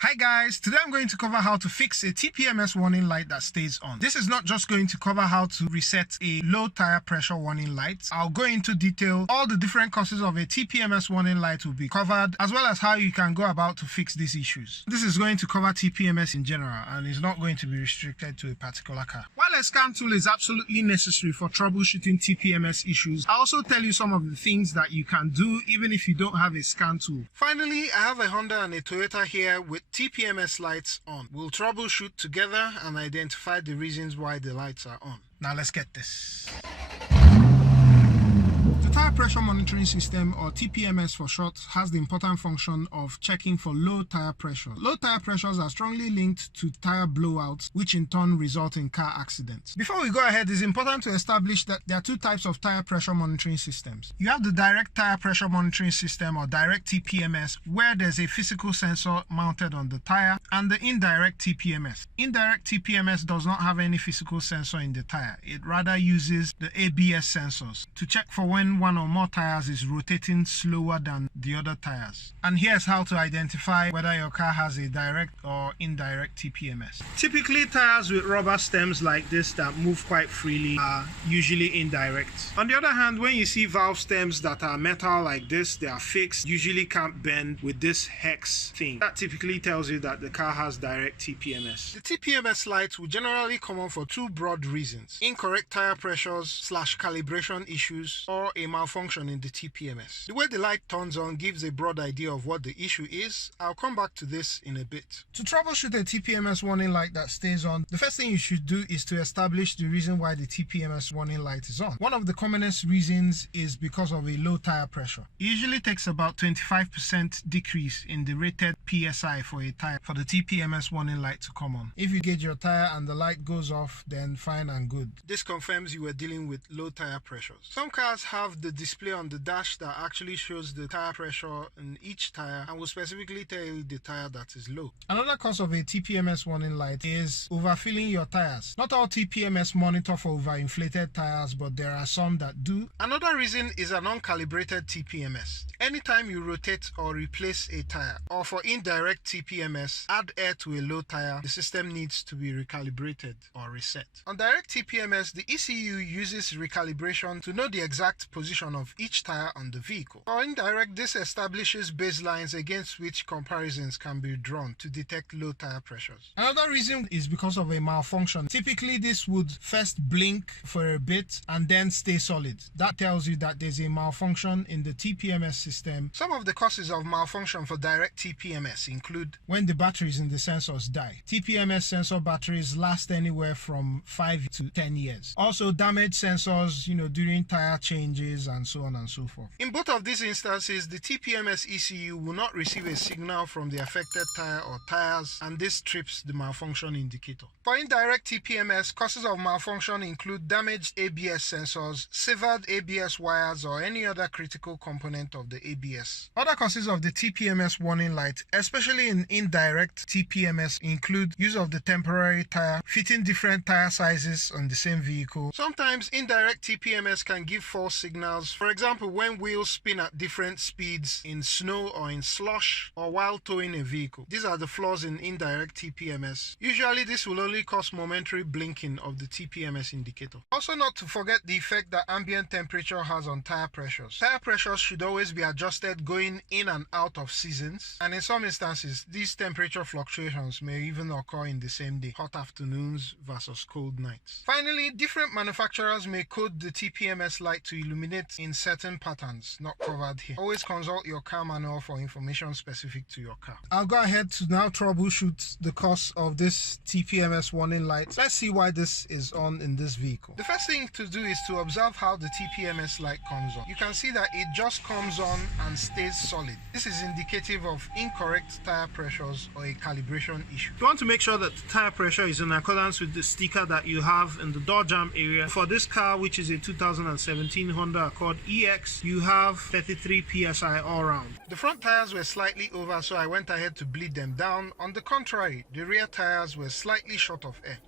Hi guys, today I'm going to cover how to fix a TPMS warning light that stays on. This is not just going to cover how to reset a low tire pressure warning light. I'll go into detail. All the different causes of a TPMS warning light will be covered, as well as how you can go about to fix these issues. This is going to cover TPMS in general and is not going to be restricted to a particular car. While a scan tool is absolutely necessary for troubleshooting TPMS issues, I'll also tell you some of the things that you can do even if you don't have a scan tool. Finally, I have a Honda and a Toyota here with TPMS lights on. We'll troubleshoot together and identify the reasons why the lights are on. Now let's get this. The tire pressure monitoring system, or TPMS for short, has the important function of checking for low tire pressure. Low tire pressures are strongly linked to tire blowouts, which in turn result in car accidents. Before we go ahead, it's important to establish that there are two types of tire pressure monitoring systems. You have the direct tire pressure monitoring system, or direct TPMS, where there's a physical sensor mounted on the tire, and the indirect TPMS. Indirect TPMS does not have any physical sensor in the tire. It rather uses the ABS sensors to check for when one or more tires is rotating slower than the other tires. And here's how to identify whether your car has a direct or indirect TPMS. Typically, tires with rubber stems like this that move quite freely are usually indirect. On the other hand, when you see valve stems that are metal like this, they are fixed, usually can't bend with this hex thing. That typically tells you that the car has direct TPMS. The TPMS lights will generally come on for two broad reasons: incorrect tire pressures / calibration issues, or a malfunction in the TPMS. The way the light turns on gives a broad idea of what the issue is. I'll come back to this in a bit. To troubleshoot a TPMS warning light that stays on, the first thing you should do is to establish the reason why the TPMS warning light is on. One of the commonest reasons is because of a low tire pressure. It usually takes about 25% decrease in the rated PSI for a tire for the TPMS warning light to come on. If you gauge your tire and the light goes off, then fine and good. This confirms you were dealing with low tire pressures. Some cars have the display on the dash that actually shows the tire pressure in each tire and will specifically tell you the tire that is low. Another cause of a TPMS warning light is overfilling your tires. Not all TPMS monitor for overinflated tires, but there are some that do. Another reason is an uncalibrated TPMS. Anytime you rotate or replace a tire, or for indirect TPMS, add air to a low tire, the system needs to be recalibrated or reset. On direct TPMS, the ECU uses recalibration to know the exact position of each tire on the vehicle. For indirect, this establishes baselines against which comparisons can be drawn to detect low tire pressures. Another reason is because of a malfunction. Typically, this would first blink for a bit and then stay solid. That tells you that there's a malfunction in the TPMS system. Some of the causes of malfunction for direct TPMS include when the batteries in the sensors die. TPMS sensor batteries last anywhere from 5 to 10 years. Also, damaged sensors, during tire changes and so on and so forth. In both of these instances, the TPMS ECU will not receive a signal from the affected tire or tires, and this trips the malfunction indicator. For indirect TPMS, causes of malfunction include damaged ABS sensors, severed ABS wires, or any other critical component of the ABS. Other causes of the TPMS warning light, especially in indirect TPMS, include use of the temporary tire, fitting different tire sizes on the same vehicle. Sometimes indirect TPMS can give false signals. For example, when wheels spin at different speeds in snow or in slush, or while towing a vehicle. These are the flaws in indirect TPMS. Usually this will only cause momentary blinking of the TPMS indicator. Also, not to forget the effect that ambient temperature has on tire pressures. Tire pressures should always be adjusted going in and out of seasons, and in some instances these temperature fluctuations may even occur in the same day, hot afternoons versus cold nights. Finally, different manufacturers may code the TPMS light to illuminate in certain patterns not covered here. Always consult your car manual for information specific to your car. I'll go ahead to now troubleshoot the cause of this TPMS warning light. Let's see why this is on in this vehicle. The first thing to do is to observe how the TPMS light comes on. You can see that it just comes on and stays solid. This is indicative of incorrect tire pressures or a calibration issue. You want to make sure that the tire pressure is in accordance with the sticker that you have in the door jamb area. For this car, which is a 2017 Honda Accord EX, you have 33 psi all round. The front tires were slightly over, so I went ahead to bleed them down. On the contrary, the rear tires were slightly short of air.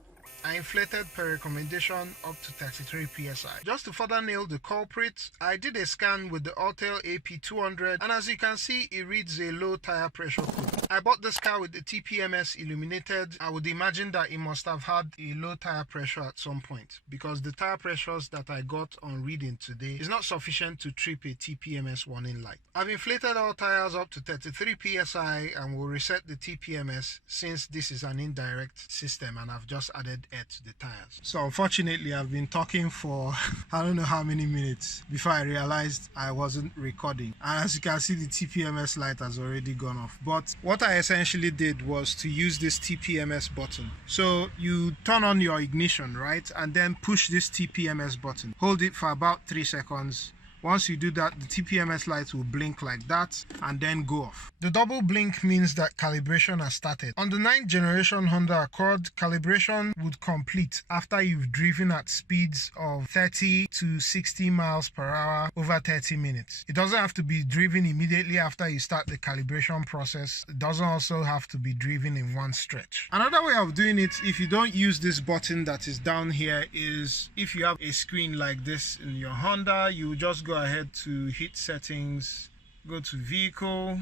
I inflated per recommendation up to 33 psi. Just to further nail the culprit, I did a scan with the Autel AP200, and as you can see, it reads a low tire pressure code. I bought this car with the TPMS illuminated. I would imagine that it must have had a low tire pressure at some point, because the tire pressures that I got on reading today is not sufficient to trip a TPMS warning light. I've inflated all tires up to 33 psi and will reset the TPMS since this is an indirect system and I've just added air to the tires. So unfortunately, I've been talking for I don't know how many minutes before I realized I wasn't recording, and as you can see, the TPMS light has already gone off. But what I essentially did was to use this TPMS button. So you turn on your ignition, right, and then push this TPMS button. Hold it for about 3 seconds. Once you do that, the TPMS light will blink like that and then go off. The double blink means that calibration has started. On the 9th generation Honda Accord, calibration would complete after you've driven at speeds of 30 to 60 miles per hour over 30 minutes. It doesn't have to be driven immediately after you start the calibration process. It doesn't also have to be driven in one stretch. Another way of doing it, if you don't use this button that is down here, is if you have a screen like this in your Honda, you just go ahead to hit settings, go to vehicle,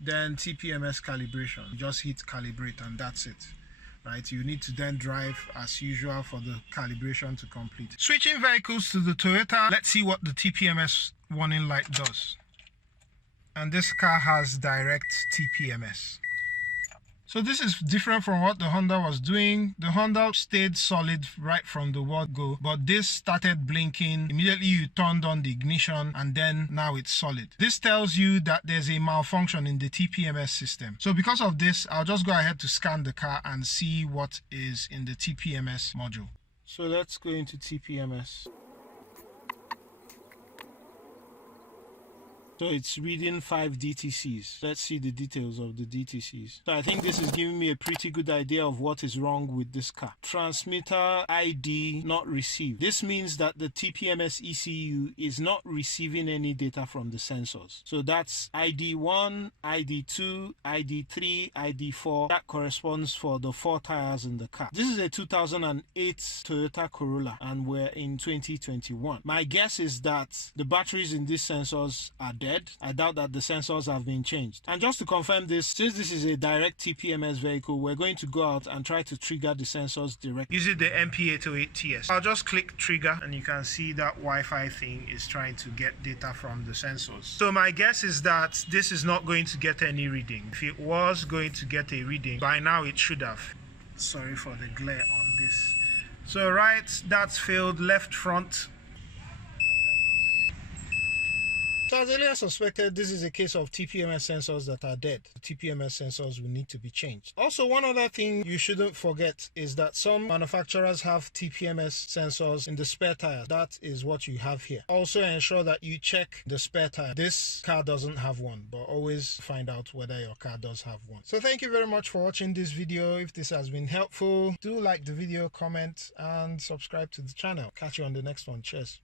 then TPMS calibration. You just hit calibrate and that's it, right? You need to then drive as usual for the calibration to complete. Switching vehicles to the Toyota, let's see what the TPMS warning light does. And this car has direct TPMS. So this is different from what the Honda was doing. The Honda stayed solid right from the word go, but this started blinking. Immediately you turned on the ignition and then now it's solid. This tells you that there's a malfunction in the TPMS system. So because of this, I'll just go ahead to scan the car and see what is in the TPMS module. So let's go into TPMS. So it's reading 5 DTCs. Let's see the details of the DTCs. So I think this is giving me a pretty good idea of what is wrong with this car. Transmitter ID not received. This means that the TPMS ECU is not receiving any data from the sensors. So that's ID1, ID2, ID3, ID4. That corresponds for the 4 tires in the car. This is a 2008 Toyota Corolla and we're in 2021. My guess is that the batteries in these sensors are dead. I doubt that the sensors have been changed. And just to confirm this, since this is a direct TPMS vehicle, we're going to go out and try to trigger the sensors directly using the MP808TS. I'll just click trigger and you can see that Wi-Fi thing is trying to get data from the sensors. So my guess is that this is not going to get any reading. If it was going to get a reading, by now it should have. Sorry for the glare on this. So right, that's failed. Left front. So as earlier suspected, this is a case of TPMS sensors that are dead. The TPMS sensors will need to be changed. Also, one other thing you shouldn't forget is that some manufacturers have TPMS sensors in the spare tire. That is what you have here. Also ensure that you check the spare tire. This car doesn't have one, but always find out whether your car does have one. So thank you very much for watching this video. If this has been helpful, do like the video, comment, and subscribe to the channel. Catch you on the next one. Cheers.